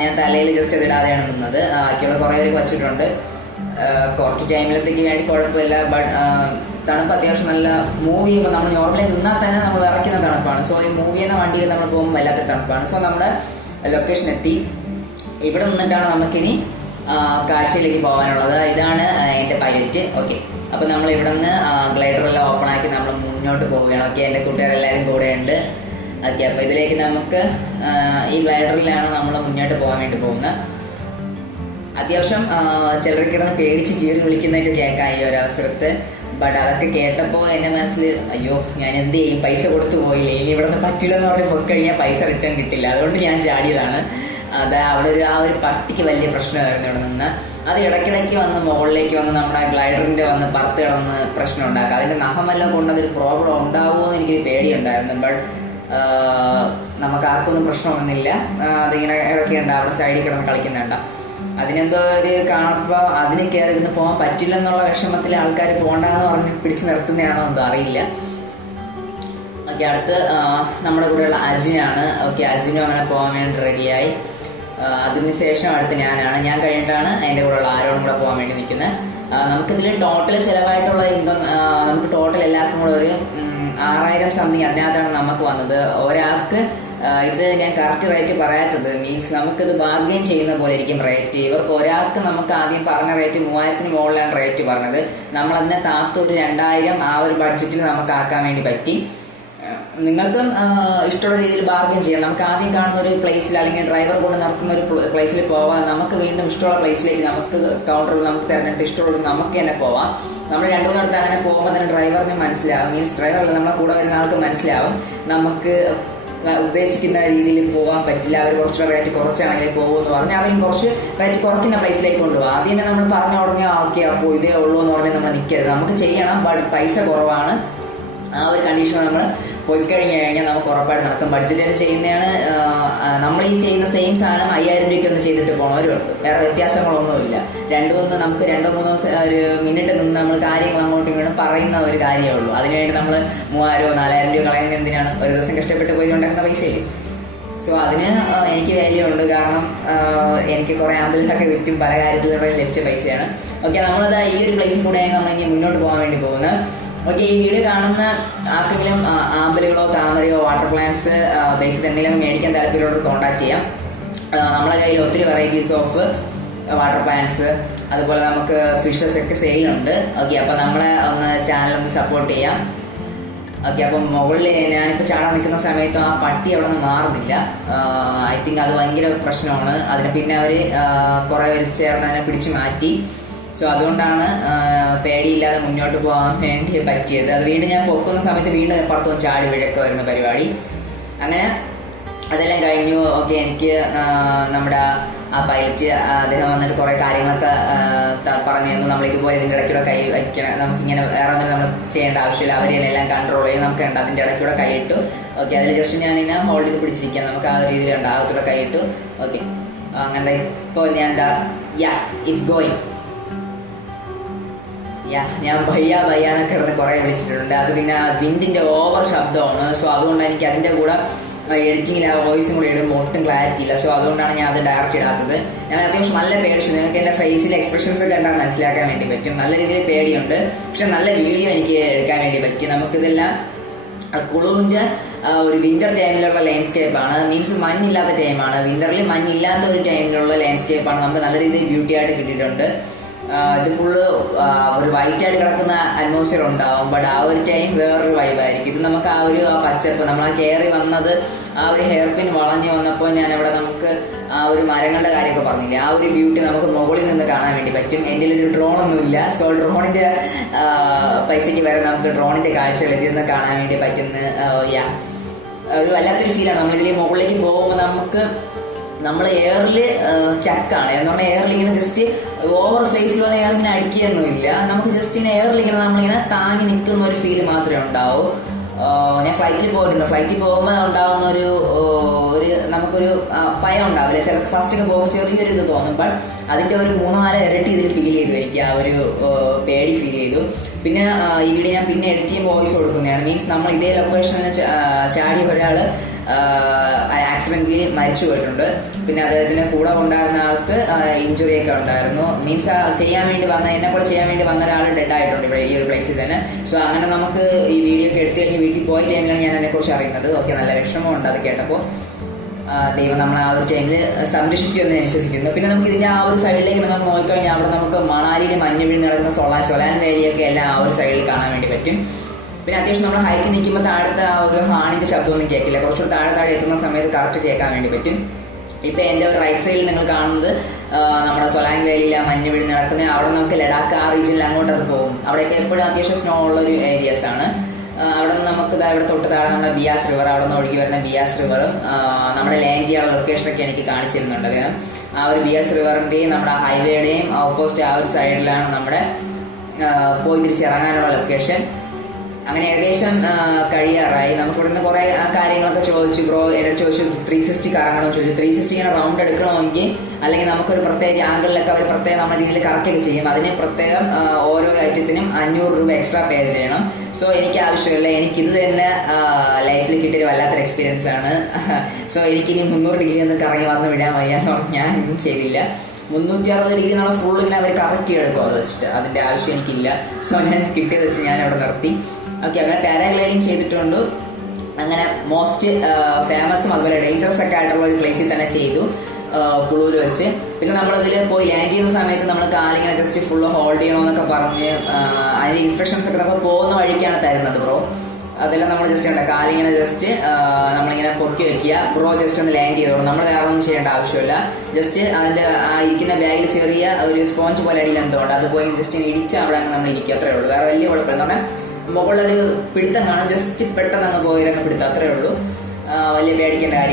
ഞാൻ തലയിൽ ജസ്റ്റ് അത് ഇടാതെയാണ് നിന്നത്. ബാക്കിയുള്ള കുറേ പേർക്ക് വച്ചിട്ടുണ്ട്. കുറച്ച് ടൈമിലത്തേക്ക് വേണ്ടി കുഴപ്പമില്ല. ബട്ട് തണുപ്പ് അത്യാവശ്യം നല്ല മൂവ് ചെയ്യുമ്പോൾ നമ്മൾ നോർമലി നിന്നാൽ തന്നെ നമ്മൾ ഇറക്കുന്ന തണുപ്പാണ്. സോ ഈ മൂവ് ചെയ്യുന്ന വണ്ടിയിൽ നമ്മൾ പോകുമ്പോൾ വല്ലാത്ത തണുപ്പാണ്. സോ നമ്മുടെ ലൊക്കേഷൻ എത്തി. ഇവിടെ നിന്നിട്ടാണ് നമുക്കിനി കാഴ്ചയിലേക്ക് പോകാനുള്ളത്. ഇതാണ് എൻ്റെ പൈലറ്റ്. ഓക്കെ, അപ്പോൾ നമ്മൾ ഇവിടെ നിന്ന് ഗ്ലൈഡറെല്ലാം ഓപ്പൺ ആക്കി നമ്മൾ മുന്നോട്ട് പോവുകയാണ്. ഓക്കെ, എൻ്റെ കൂട്ടുകാരെല്ലാവരും കൂടെ ഉണ്ട്. ഓക്കെ, അപ്പോൾ ഇതിലേക്ക് നമുക്ക് ഈ ഗ്ലൈഡറിലാണ് നമ്മൾ മുന്നോട്ട് പോകാൻ വേണ്ടി പോകുന്നത്. അത്യാവശ്യം ചിലർക്കിടന്ന് പേടിച്ച് കീറി വിളിക്കുന്നതൊക്കെ കേൾക്കാം ഈ ഒരു അവസരത്ത്. ബട്ട് അതൊക്കെ കേട്ടപ്പോൾ എൻ്റെ മനസ്സിൽ അയ്യോ ഞാൻ എന്ത് ചെയ്യും, പൈസ കൊടുത്തു പോയില്ലേ, ഇനി ഇവിടെ നിന്ന് പറ്റില്ലെന്ന് പറഞ്ഞ് പോയി കഴിഞ്ഞാൽ പൈസ റിട്ടേൺ കിട്ടില്ല. അതുകൊണ്ട് ഞാൻ ചാടിയതാണ്. അത് അവിടെ ആ ഒരു പട്ടിക്ക് വലിയ പ്രശ്നമായിരുന്നു ഇവിടെ നിന്ന്. അത് ഇടയ്ക്കിടയ്ക്ക് വന്ന് മുകളിലേക്ക് വന്ന് നമ്മുടെ ഗ്ലൈഡറിൻ്റെ വന്ന് പുറത്ത് കിടന്ന് പ്രശ്നം ഉണ്ടാക്കുക. അതിൻ്റെ നഖമെല്ലാം കൊണ്ട് അതൊരു പ്രോബ്ലം ഉണ്ടാവുമോ എന്ന് എനിക്കൊരു പേടിയുണ്ടായിരുന്നു. ബട്ട് നമുക്ക് ആർക്കൊന്നും പ്രശ്നമൊന്നുമില്ല. അതിങ്ങനെ ഇടയ്ക്കുണ്ട്, അവിടെ സൈഡിൽ കിടന്ന് കളിക്കുന്നുണ്ട. അതിനെന്തോ ഒരു കാണുമ്പോൾ അതിന് കയറി ഇന്ന് പോകാൻ പറ്റില്ലെന്നുള്ള വിഷമത്തിൽ ആൾക്കാർ പോകണ്ടെന്ന് പറഞ്ഞ് പിടിച്ച് നിർത്തുന്നതാണോ എന്തോ അറിയില്ല. ഓക്കെ, അടുത്ത് നമ്മുടെ കൂടെയുള്ള അർജുനാണ്. ഓക്കെ, അർജുനും അങ്ങനെ പോകാൻ വേണ്ടി റെഡിയായി. അതിനുശേഷം അടുത്ത് ഞാൻ കഴിഞ്ഞിട്ടാണ് എൻ്റെ കൂടെയുള്ള ആരോടും കൂടെ പോകാൻ വേണ്ടി നിൽക്കുന്നത്. നമുക്കിതിൽ ടോട്ടൽ ചിലവായിട്ടുള്ള ഇൻകം നമുക്ക് ടോട്ടൽ എല്ലാവർക്കും കൂടെ ഒരു 6000 സംതിങ് അതിനകത്താണ് നമുക്ക് വന്നത്. ഒരാൾക്ക് ഇത് ഞാൻ കറക്റ്റ് റേറ്റ് പറയാത്തത് മീൻസ് നമുക്കിത് ബാർഗെയിൻ ചെയ്യുന്ന പോലെ ഇരിക്കും റേറ്റ്. ഇവർക്ക് ഒരാൾക്ക് നമുക്ക് ആദ്യം പറഞ്ഞ റേറ്റ് 3000-ന് മുകളിലാണ് റേറ്റ് പറഞ്ഞത്. നമ്മളതിനെ താത്ത് ഒരു 2000 ആ ഒരു ബഡ്ജറ്റിൽ നമുക്ക് ആക്കാൻ വേണ്ടി പറ്റി. നിങ്ങൾക്കും ഇഷ്ടമുള്ള രീതിയിൽ ബാർഗെയിൻ ചെയ്യാം. നമുക്ക് ആദ്യം കാണുന്ന ഒരു പ്ലേസിൽ അല്ലെങ്കിൽ ഡ്രൈവർ കൊണ്ട് നടക്കുന്ന ഒരു പ്ലേസിൽ പോവാം. നമുക്ക് വീണ്ടും ഇഷ്ടമുള്ള പ്ലേസിലേക്ക് നമുക്ക് കൗണ്ടറിൽ നമുക്ക് തിരഞ്ഞെടുത്ത് ഇഷ്ടമുള്ളത് നമുക്ക് തന്നെ പോവാം. നമ്മൾ 2-3 അടുത്ത് അങ്ങനെ പോകുമ്പോൾ തന്നെ ഡ്രൈവറിന് മനസ്സിലാവും, മീൻസ് ഡ്രൈവറല്ല നമ്മളെ കൂടെ വരുന്ന ആൾക്ക് മനസ്സിലാവും നമുക്ക് ഉദ്ദേശിക്കുന്ന രീതിയിൽ പോകാൻ പറ്റില്ല. അവർ കുറച്ച് റേറ്റ് കുറച്ചാണെങ്കിൽ പോകുമെന്ന് പറഞ്ഞാൽ അവരും കുറച്ച് റേറ്റ് കുറയ്ക്കുന്ന പ്ലേസിലേക്ക് കൊണ്ടുപോകും. ആദ്യമേ നമ്മൾ പറഞ്ഞ ഉടനെ ഓക്കെ അപ്പോൾ ഇതേ ഉള്ളൂ എന്ന് പറഞ്ഞാൽ നമ്മൾ നിൽക്കരുത്. നമുക്ക് ചെയ്യണം, ബട്ട് പൈസ കുറവാണ്. ആ ഒരു കണ്ടീഷൻ നമ്മൾ പോയി കഴിഞ്ഞാൽ നമുക്ക് ഉറപ്പായിട്ട് നടക്കും. ബഡ്ജറ്റായിട്ട് ചെയ്യുന്നതാണ്. നമ്മൾ ഈ ചെയ്യുന്ന സെയിം സാധനം 5000 രൂപയ്ക്കൊന്ന് ചെയ്തിട്ട് പോകണവരുണ്ട്. വേറെ വ്യത്യാസങ്ങളൊന്നുമില്ല. നമുക്ക് 2-3 ദിവസം ഒരു മിനിറ്റ് നിന്ന് നമ്മൾ കാര്യങ്ങൾ അങ്ങോട്ടും ഇങ്ങോട്ടും പറയുന്ന ഒരു കാര്യമേ ഉള്ളൂ. അതിനുവേണ്ടി നമ്മൾ 3000-4000 രൂപ കളയുന്നത് എന്തിനാണ്? ഒരു ദിവസം കഷ്ടപ്പെട്ട് പോയി ഉണ്ടാക്കുന്ന പൈസയില്ലേ. സോ അതിന് എനിക്ക് വാല്യൂ ഉണ്ട്. കാരണം എനിക്ക് കുറേ ആംബുലൻസൊക്കെ വിറ്റും പല കാര്യത്തിലൂടെ ലഭിച്ച പൈസയാണ്. ഓക്കെ, നമ്മളത് ഈ ഒരു പ്ലേസിൽ കൂടെയാണ് നമ്മൾ ഇനി മുന്നോട്ട് പോകാൻ വേണ്ടി പോകുന്നത്. ഓക്കെ, ഈ വീഡിയോ കാണുന്ന ആർക്കെങ്കിലും ആമ്പലുകളോ താമരയോ വാട്ടർ പ്ലാന്റ്സ് ബേസിൽ എന്തെങ്കിലും മേടിക്കാൻ താല്പര്യമുള്ളവർ കോൺടാക്ട് ചെയ്യാം. നമ്മുടെ കയ്യിൽ ഒത്തിരി വെറൈറ്റീസ് ഓഫ് വാട്ടർ പ്ലാന്റ്സ് അതുപോലെ നമുക്ക് ഫിഷസ് ഒക്കെ സെയിലുണ്ട്. ഓക്കെ, അപ്പോൾ നമ്മളെ ഒന്ന് ചാനലൊന്ന് സപ്പോർട്ട് ചെയ്യാം. ഓക്കെ, അപ്പം മുകളിൽ ഞാനിപ്പോൾ ചാടാൻ നിൽക്കുന്ന സമയത്ത് ആ പട്ടി അവിടെ നിന്ന് മാറുന്നില്ല. ഐ തിങ്ക് അത് ഭയങ്കര പ്രശ്നമാണ്. അതിന് പിന്നെ അവർ കുറേ പേര് ചേർന്ന് അതിനെ പിടിച്ചു മാറ്റി. സോ അതുകൊണ്ടാണ് പേടിയില്ലാതെ മുന്നോട്ട് പോകാൻ വേണ്ടി പറ്റിയത്. അത് വീണ്ടും ഞാൻ പൊക്കുന്ന സമയത്ത് വീണ്ടും പുറത്തുനിന്ന് ചാടി വീഴൊക്കെ വരുന്ന പരിപാടി. അങ്ങനെ അതെല്ലാം കഴിഞ്ഞു. ഓക്കെ, എനിക്ക് നമ്മുടെ ആ പൈലറ്റ് അദ്ദേഹം വന്നിട്ട് കുറേ കാര്യങ്ങളൊക്കെ പറഞ്ഞു തന്നു. നമ്മൾ ഇതുപോലെ ഇതിൻ്റെ ഇടയ്ക്കൂടെ കൈ വയ്ക്കണം, നമുക്കിങ്ങനെ വേറെ ഒന്നും നമ്മൾ ചെയ്യേണ്ട ആവശ്യമില്ല, അവരെല്ലാം കൺട്രോൾ ചെയ്യും, നമുക്ക് ഉണ്ട് അതിൻ്റെ ഇടയ്ക്കൂടെ കൈയിട്ടു. ഓക്കെ, അതിൽ ജസ്റ്റ് ഞാനിങ്ങനെ ഹോൾഡ് ചെയ്ത് പിടിച്ചിരിക്കാം, നമുക്ക് ആ രീതിയിലുണ്ട്, അകത്തൂടെ കൈയിട്ടു. ഓക്കെ, അങ്ങനെ ഇപ്പോൾ ഞാൻ ഇറ്റ്സ് ഗോയിങ്. ഞാൻ ഭയ്യാന്നൊക്കെ കിടന്ന് കുറേ വിളിച്ചിട്ടുണ്ട്. അത് പിന്നെ വിൻഡിൻ്റെ ഓവർ ശബ്ദമാണ്. സോ അതുകൊണ്ട് എനിക്ക് അതിൻ്റെ കൂടെ എഡിറ്റിങ്ങിൽ ആ വോയിസും കൂടി ഇടുമ്പോൾ ഒട്ടും ക്ലാരിറ്റി ഇല്ല. സോ അതുകൊണ്ടാണ് ഞാൻ അത് ഡയറക്റ്റ് ഇടാത്തത്. ഞാൻ അത്യാവശ്യം നല്ല പേടിച്ചു. നിങ്ങൾക്ക് എൻ്റെ ഫേസിലെ എക്സ്പ്രഷൻസ് ഒക്കെ കണ്ടാൽ മനസ്സിലാക്കാൻ വേണ്ടി പറ്റും. നല്ല രീതിയിൽ പേടിയുണ്ട്, പക്ഷെ നല്ല വീഡിയോ എനിക്ക് എടുക്കാൻ വേണ്ടി പറ്റി. നമുക്കിതെല്ലാം കുളുവിൻ്റെ ഒരു വിൻ്റർ ടൈമിലുള്ള ലാൻഡ്സ്കേപ്പാണ്. മീൻസ് മഞ്ഞില്ലാത്ത ടൈമാണ്. വിൻ്ററിൽ മഞ്ഞില്ലാത്ത ഒരു ടൈമിലുള്ള ലാൻഡ്സ്കേപ്പാണ്. നമുക്ക് നല്ല രീതിയിൽ ബ്യൂട്ടി ആയിട്ട് കിട്ടിയിട്ടുണ്ട്. ഇത് ഫുള്ള് ഒരു വൈറ്റ് ആയിട്ട് കിടക്കുന്ന അറ്റ്മോസ്ഫിയർ ഉണ്ടാവും. ബട്ട് ആ ഒരു ടൈം വേറൊരു വൈബായിരിക്കും. ഇത് നമുക്ക് ആ ഒരു പച്ചപ്പ് നമ്മൾ ആ കയറി വന്നത് ആ ഒരു ഹെയർ പിൻ വളഞ്ഞു വന്നപ്പോൾ ഞാനവിടെ നമുക്ക് ആ ഒരു മരങ്ങളുടെ കാര്യമൊക്കെ പറഞ്ഞില്ലേ, ആ ഒരു ബ്യൂട്ടി നമുക്ക് മുകളിൽ നിന്ന് കാണാൻ വേണ്ടി പറ്റും. എൻ്റെ ഒരു ഡ്രോണൊന്നുമില്ല. സോ ഡ്രോണിൻ്റെ പൈസയ്ക്ക് വരെ നമുക്ക് ഡ്രോണിൻ്റെ കാഴ്ചകൾ ഇതിൽ കാണാൻ വേണ്ടി പറ്റുന്ന ഒരു വല്ലാത്തൊരു ഫീലാണ്. നമ്മളിതിൽ മുകളിലേക്ക് പോകുമ്പോൾ നമ്മൾ എയറിൽ സ്റ്റക്കാണ് എന്നുള്ള എയറിൽ ഇങ്ങനെ ജസ്റ്റ് ഓവർ ഫേസിൽ വന്ന എയർ ഇങ്ങനെ അടിക്കുകയൊന്നുമില്ല. നമുക്ക് ജസ്റ്റ് ഇങ്ങനെ എയറിൽ ഇങ്ങനെ നമ്മളിങ്ങനെ താങ്ങി നിൽക്കുന്ന ഒരു ഫീല് മാത്രമേ ഉണ്ടാവൂ. ഞാൻ ഫ്ലൈറ്റിൽ പോയിട്ടുണ്ട്. ഫ്ലൈറ്റിൽ പോകുമ്പോൾ ഉണ്ടാകുന്ന ഒരു നമുക്കൊരു ഭയം ഉണ്ടാവില്ല. ചിലപ്പോൾ ഫസ്റ്റൊക്കെ പോകുമ്പോൾ ചെറിയൊരു ഇത് തോന്നും. ബട്ട് അതിൻ്റെ ഒരു 3-4 ഇരട്ടി ഇതിൽ ഫീൽ ചെയ്തു. എനിക്ക് ആ ഒരു പേടി ഫീൽ ചെയ്തു. പിന്നെ ഈ വീഡിയോ ഞാൻ പിന്നെ എഡിറ്റ് ചെയ്യുമ്പോൾ വോയിസ് കൊടുക്കുന്നതാണ്. മീൻസ് നമ്മൾ ഇതേ ലൊക്കേഷനിൽ ചാടിയ ഒരാൾ ആക്സിഡന്റലി മരിച്ചു പോയിട്ടുണ്ട്. പിന്നെ അദ്ദേഹത്തിന് കൂടെ ഉണ്ടായിരുന്ന ആൾക്ക് ഇഞ്ചുറി ഒക്കെ ഉണ്ടായിരുന്നു. മീൻസ് ചെയ്യാൻ വേണ്ടി വന്ന എന്നെ പോലെ ചെയ്യാൻ വേണ്ടി വന്ന ഒരാൾ ഡെഡ് ആയിട്ടുണ്ട് ഇവിടെ ഈ ഒരു പ്ലേസിൽ തന്നെ. സോ അങ്ങനെ നമുക്ക് ഈ വീഡിയോ ഒക്കെ എടുത്തു കഴിഞ്ഞ് വീട്ടിൽ പോയ ടൈമിലാണ് ഞാൻ അതിനെക്കുറിച്ച് അറിയുന്നത്. ഓക്കെ, നല്ല വിഷമമുണ്ട് അത് കേട്ടപ്പോൾ. ദൈവം നമ്മളെ ആ ഒരു ടൈമിൽ സംരക്ഷിച്ചു എന്ന് ഞാൻ വിശ്വസിക്കുന്നു. പിന്നെ നമുക്ക് ഇതിന്റെ ആ ഒരു സൈഡിലേക്ക് നമുക്ക് നോക്കിക്കഴിഞ്ഞാൽ അവിടെ നമുക്ക് മണാലിയിൽ മഞ്ഞ് വീണ് നടക്കുന്ന സൊലാൻ വേലിയൊക്കെ എല്ലാം ആ ഒരു സൈഡിൽ കാണാൻ വേണ്ടി പറ്റും. പിന്നെ അത്യാവശ്യം നമ്മൾ ഹൈറ്റ് നിൽക്കുമ്പോൾ താഴത്തെ ആ ഒരു ഹാണിന്റെ ശബ്ദമൊന്നും കേൾക്കില്ല. കുറച്ചുകൂടി താഴെ എത്തുന്ന സമയത്ത് കറക്റ്റ് കേൾക്കാൻ വേണ്ടി പറ്റും. ഇപ്പൊ എന്റെ ഒരു റൈറ്റ് സൈഡിൽ നിങ്ങൾ കാണുന്നത് നമ്മുടെ സൊലാൻ വേലിയിൽ ആ മഞ്ഞ് വീണ് നടക്കുന്നത്. അവിടെ നമുക്ക് ലഡാക്ക് ആ റീജിയനിൽ അങ്ങോട്ടത് പോകും. അവിടെയൊക്കെ എപ്പോഴും അത്യാവശ്യം സ്നോ ഉള്ള ഒരു ഏരിയാസ് ആണ്. അവിടെ നിന്ന് നമുക്ക് ഇവിടെ തൊട്ട് താഴെ നമ്മുടെ ബിയാസ് റിവർ, അവിടെ നിന്ന് ഒഴുകി വരുന്ന ബിയാസ് റിവറും നമ്മുടെ ലാൻഡ് ചെയ്യാനുള്ള ലൊക്കേഷനൊക്കെ എനിക്ക് കാണിച്ചു തരുന്നുണ്ട് അദ്ദേഹം. ആ ഒരു ബിയാസ് റിവറിന്റെയും നമ്മുടെ ഹൈവേയുടെയും ഓപ്പോസിറ്റ് ആ ഒരു സൈഡിലാണ് നമ്മുടെ പോയി തിരിച്ചിറങ്ങാനുള്ള ലൊക്കേഷൻ. അങ്ങനെ ഏകദേശം കഴിയാറായി. നമുക്ക് ഇവിടുന്ന് കുറെ കാര്യങ്ങളൊക്കെ ചോദിച്ചു. ബ്രോ എന്നോട് ചോദിച്ചു 360 കറങ്ങണമെന്ന് ചോദിച്ചു. 360 ഇങ്ങനെ റൗണ്ട് എടുക്കണമെങ്കിൽ അല്ലെങ്കിൽ നമുക്കൊരു പ്രത്യേക ആംഗിളിലൊക്കെ അവർ പ്രത്യേകം നമ്മുടെ രീതിയിൽ കറക്റ്റൊക്കെ ചെയ്യും. അതിന് പ്രത്യേകം ഓരോ ഐറ്റത്തിനും 500 രൂപ എക്സ്ട്രാ പേ ചെയ്യണം. സോ എനിക്ക് ആവശ്യമില്ല. എനിക്കിത് തന്നെ ലൈഫിൽ കിട്ടിയൊരു വല്ലാത്തൊരു എക്സ്പീരിയൻസ് ആണ്. സോ എനിക്കിനി 300 ഡിഗ്രി ഒന്ന് കറങ്ങി വന്ന് വിടാൻ വയ്യാന്ന് ഞാൻ ഒന്നും ചെയ്തില്ല. 360 ഡിഗ്രി നമ്മൾ ഫുൾ ഇങ്ങനെ അവർ കറക്റ്റ് എടുക്കും അത് വെച്ചിട്ട്. അതിന്റെ ആവശ്യം എനിക്കില്ല. സോ ഞാൻ കിട്ടിയത് വെച്ച് ഞാൻ അവിടെ നിർത്തി. ഓക്കെ, അങ്ങനെ പാരാഗ്ലൈഡിങ് ചെയ്തിട്ടുണ്ട്. അങ്ങനെ മോസ്റ്റ് ഫേമസും അതുപോലെ ഡേഞ്ചറസ് ഒക്കെ ആയിട്ടുള്ള ഒരു പ്ലേസിൽ തന്നെ ചെയ്തു, കുളൂര് വെച്ച്. പിന്നെ നമ്മളതിൽ പോയി ലാൻഡ് ചെയ്യുന്ന സമയത്ത് നമ്മൾ കാലിങ്ങനെ ജസ്റ്റ് ഫുള്ള് ഹോൾഡ് ചെയ്യണമെന്നൊക്കെ പറഞ്ഞ് അതിന്റെ ഇൻസ്ട്രക്ഷൻസ് ഒക്കെ നമ്മൾ പോകുന്ന വഴിക്കാണ് തരുന്നത് ബ്രോ. അതെല്ലാം നമ്മൾ ജസ്റ്റ് ഉണ്ട് കാലിങ്ങനെ ജസ്റ്റ് നമ്മളിങ്ങനെ പൊക്കി വെക്കുക. ബ്രോ ജസ്റ്റ് ഒന്ന് ലാൻഡ് ചെയ്തോളൂ. നമ്മൾ വേറെ ഒന്നും ചെയ്യേണ്ട ആവശ്യമില്ല. ജസ്റ്റ് അതിന്റെ ആ ഇരിക്കുന്ന ബാഗിൽ ചെറിയ ഒരു സ്പോഞ്ച് പോലെ അടിയിൽ എന്തോ ഉണ്ട്, അത് പോയി ജസ്റ്റ് ഇടിച്ച് അവിടെ നമ്മൾ ഇരിക്കുക. അത്രേ ഉള്ളൂ. വേറെ വലിയ കുഴപ്പമില്ല. എന്ന് പറഞ്ഞാൽ മുകളിലൊരു പിടുത്തം കാണും. ജസ്റ്റ് പെട്ടെന്ന് അങ്ങ് പോയിരങ്ങ് പിടുത്തം, അത്രേ ഉള്ളൂ. വലിയ പേടിക്കേണ്ട കാര്യം